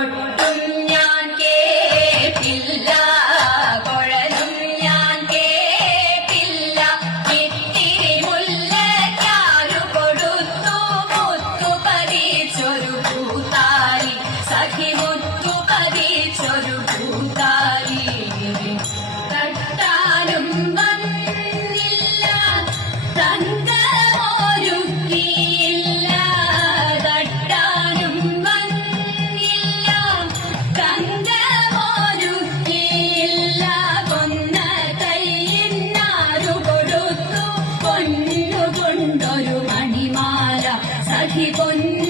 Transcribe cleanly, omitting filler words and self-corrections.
കൊട്ടും ഞാൻ കേട്ടില്ല, കുഴലും ഞാൻ കേട്ടില്ല. ഇത്തിരി മുല്ലയ്ക്കാരു കൊടുത്തു മുത്തു പതിച്ചൊരു പൂത്താലി, സഖി മുത്തു പതിച്ചൊരു പൂത്താലി. തട്ടാനും വന്നില്ല, തങ്കമൊരുക്കിയില്ല. തട്ടാനും വന്നില്ല, തങ്കമൊരുക്കിയില്ല. കൊന്ന കൈയിന്നാരു കൊടുത്തു പൊന്നുകൊണ്ടൊരു മണിമാല, സഖി പൊന്നു